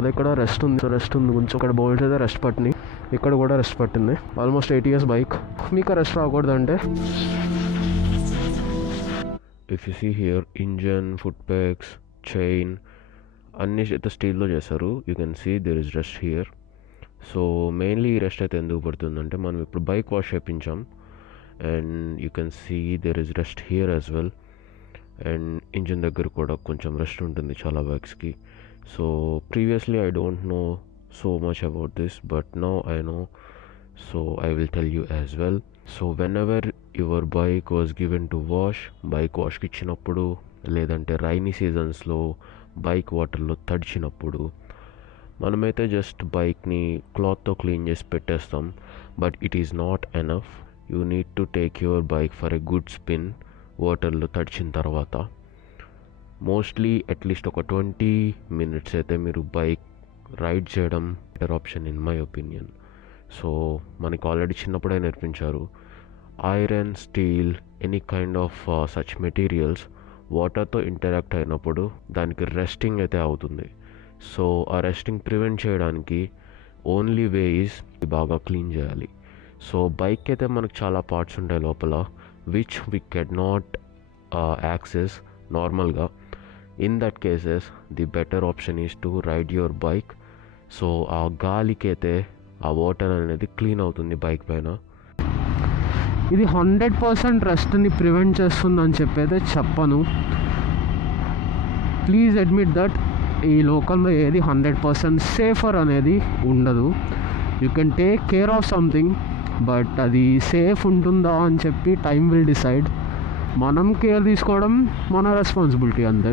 అది ఇక్కడ రెస్ట్ ఉంది కొంచెం. ఇక్కడ బోల్ట్ అయితే రెస్ట్ పట్టినాయి, ఇక్కడ కూడా రెస్ట్ పట్టింది. Almost 8 years bike. మీకు రెస్ట్ రాకూడదంటే if you see here engine, foot pegs, chain అన్నీ అయితే స్టీల్లో చేశారు. You can see there is rust here. So mainly ఈ రెస్ట్ అయితే ఎందుకు పడుతుందంటే మనం ఇప్పుడు బైక్ వాష్ చేయించాం and you can see there is rust here as well. And engine దగ్గర కూడా కొంచెం రెస్ట్ ఉంటుంది చాలా బైక్స్కి. So previously I don't know so much about this, but now I know, so I will tell you as well. So whenever your bike was given to wash, bike వాష్కి ఇచ్చినప్పుడు లేదంటే rainy సీజన్స్లో bike వాటర్లో తడిచినప్పుడు మనమైతే just బైక్ని క్లాత్తో clean చేసి పెట్టేస్తాం. But it is not enough. You need to take your bike for a good spin వాటర్లో తడిచిన తర్వాత. మోస్ట్లీ అట్లీస్ట్ ఒక 20 minutes అయితే మీరు బైక్ రైడ్ చేయడం better option in my opinion. So మనకి ఆల్రెడీ చిన్నప్పుడే నేర్పించారు, iron, steel, any kind of such materials వాటర్తో ఇంటరాక్ట్ అయినప్పుడు దానికి రెస్టింగ్ అయితే అవుతుంది. సో ఆ రెస్టింగ్ ప్రివెంట్ చేయడానికి ఓన్లీ వే ఈజ్ బాగా క్లీన్ చేయాలి. సో బైక్ అయితే మనకు చాలా పార్ట్స్ ఉంటాయి లోపల which we can not access నార్మల్గా. In that cases the better option is to ride your bike. So ఆ గాలికి అయితే ఆ వాటర్ అనేది క్లీన్ అవుతుంది బైక్ పైన. ఇది 100% రెస్ట్ని ప్రివెంట్ చేస్తుందని చెప్పైతే చెప్పను. ప్లీజ్ అడ్మిట్ దట్ ఈ లోకల్లో ఏది 100% సేఫర్ అనేది ఉండదు. You can take care of something, but అది సేఫ్ ఉంటుందా అని చెప్పి టైం విల్ డిసైడ్. మనం కేర్ తీసుకోవడం మన రెస్పాన్సిబిలిటీ అంతే.